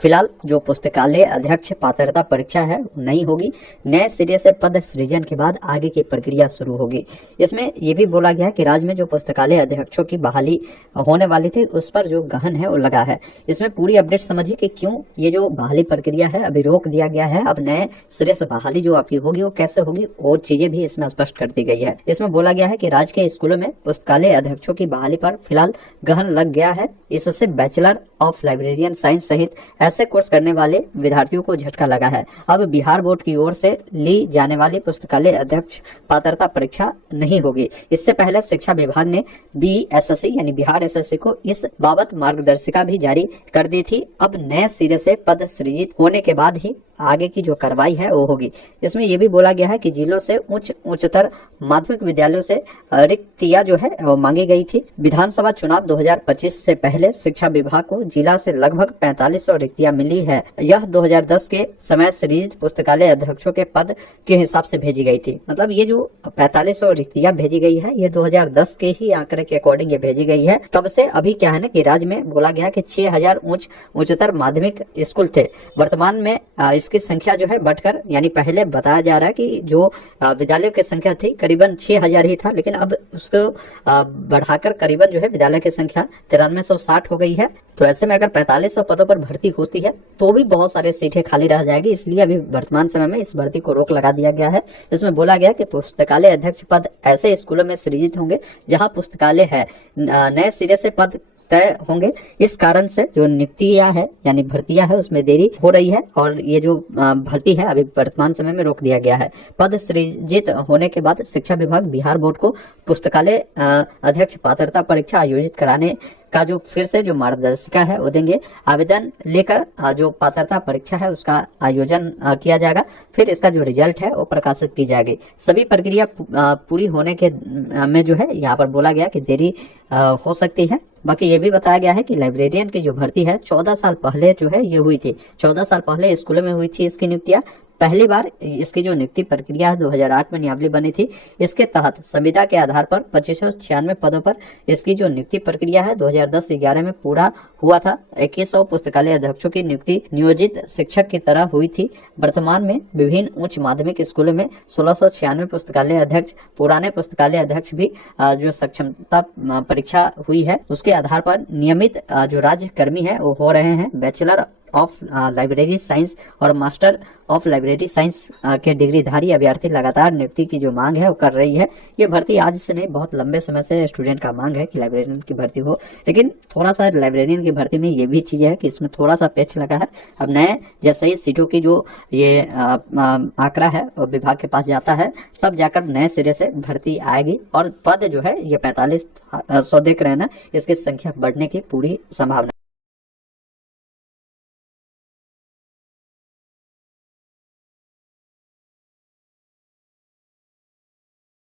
फिलहाल जो पुस्तकालय अध्यक्ष पात्रता परीक्षा है नहीं होगी, नए सिरे से पद सृजन के बाद आगे की प्रक्रिया शुरू होगी। इसमें यह भी बोला गया है कि राज्य में जो पुस्तकालय अध्यक्षों की बहाली होने वाली थी उस पर जो गहन है वो लगा है। इसमें पूरी अपडेट समझिए कि क्यों ये जो बहाली प्रक्रिया है अभी रोक दिया गया है। अब नए सिरे से बहाली जो आपकी होगी वो कैसे होगी और चीजें भी इसमें स्पष्ट कर दी गई है। इसमें बोला गया है कि राज्य के स्कूलों में पुस्तकालय अध्यक्षों की बहाली पर फिलहाल गहन लग गया है। इससे बैचलर ऑफ लाइब्रेरियन साइंस सहित ऐसे कोर्स करने वाले विद्यार्थियों को झटका लगा है। अब बिहार बोर्ड की ओर से ली जाने वाली पुस्तकालय अध्यक्ष पात्रता परीक्षा नहीं होगी। इससे पहले शिक्षा विभाग ने BSSC यानी बिहार SSC को इस बाबत मार्गदर्शिका भी जारी कर दी थी। अब नए सिरे से पद सृजित होने के बाद ही आगे की जो कार्रवाई है वो होगी। इसमें यह भी बोला गया है कि जिलों से उच्चतर माध्यमिक विद्यालयों से रिक्तियां जो है वो मांगी गई थी। विधानसभा चुनाव 2025 से पहले शिक्षा विभाग को जिला से लगभग 4500 रिक्तियां मिली है। यह 2010 के समय सृजित पुस्तकालय अध्यक्षों के पद के हिसाब से भेजी गई थी। मतलब ये जो 4500 रिक्तियां भेजी गई है ये 2010 के ही आंकड़े के अकॉर्डिंग ये भेजी गई है। तब से अभी क्या है ना कि राज्य में बोला गया कि 6000 उच्चतर माध्यमिक स्कूल थे। वर्तमान में इसकी संख्या जो है बढ़कर, यानी पहले बताया जा रहा है कि जो विद्यालयों की संख्या थी करीबन 6000 ही था, लेकिन अब उसको बढ़ाकर करीबन जो है विद्यालय की संख्या 9360 हो गई है। तो ऐसे में अगर 4500 पदों पर भर्ती होती है तो भी बहुत सारे सीटें खाली रह जाएगी। इसलिए अभी वर्तमान समय में इस भर्ती को रोक लगा दिया गया है। इसमें बोला गया कि पुस्तकालय अध्यक्ष पद ऐसे स्कूलों में सृजित होंगे जहां पुस्तकालय है, नए सिरे से पद तय होंगे। इस कारण से जो नियुक्तियां है यानी भर्तियां है उसमें देरी हो रही है और ये जो भर्ती है अभी वर्तमान समय में रोक दिया गया है। पद सृजित होने के बाद शिक्षा विभाग बिहार बोर्ड को पुस्तकालय अध्यक्ष पात्रता परीक्षा आयोजित कराने का जो फिर से जो मार्गदर्शिका है वो देंगे। आवेदन लेकर जो पात्रता परीक्षा है उसका आयोजन किया जाएगा। फिर इसका जो रिजल्ट है वो प्रकाशित की जाएगी। सभी प्रक्रिया पूरी होने के में जो है यहाँ पर बोला गया कि देरी हो सकती है। बाकी ये भी बताया गया है कि लाइब्रेरियन की जो भर्ती है 14 साल पहले जो है ये हुई थी। 14 साल पहले स्कूलों में हुई थी इसकी नियुक्तियां। पहली बार इसकी जो नियुक्ति प्रक्रिया 2008 में नियमावली बनी थी। इसके तहत संविदा के आधार पर 2596 पदों पर इसकी जो नियुक्ति प्रक्रिया है 2010-11 में पूरा हुआ था। 2100 पुस्तकालय अध्यक्षों की नियुक्ति नियोजित शिक्षक की तरह हुई थी। वर्तमान में विभिन्न उच्च माध्यमिक स्कूलों में 1696 पुस्तकालय अध्यक्ष, पुराने पुस्तकालय अध्यक्ष भी जो सक्षमता परीक्षा हुई है उसके आधार पर नियमित जो राज्य कर्मी है वो हो रहे हैं। बैचलर ऑफ लाइब्रेरी साइंस और मास्टर ऑफ लाइब्रेरी साइंस के डिग्रीधारी अभ्यर्थी लगातार नियुक्ति की जो मांग है वो कर रही है। ये भर्ती आज से नहीं, बहुत लंबे समय से स्टूडेंट का मांग है कि लाइब्रेरियन की भर्ती हो। लेकिन थोड़ा सा लाइब्रेरियन की भर्ती में ये भी चीज है कि इसमें थोड़ा सा पेच लगा है। अब नए जैसे ही सीटों की जो ये आंकड़ा है वो विभाग के पास जाता है तब जाकर नए सिरे से भर्ती आएगी और पद जो है ये 4500 देख रहे हैं ना, इसकी संख्या बढ़ने की पूरी संभावना।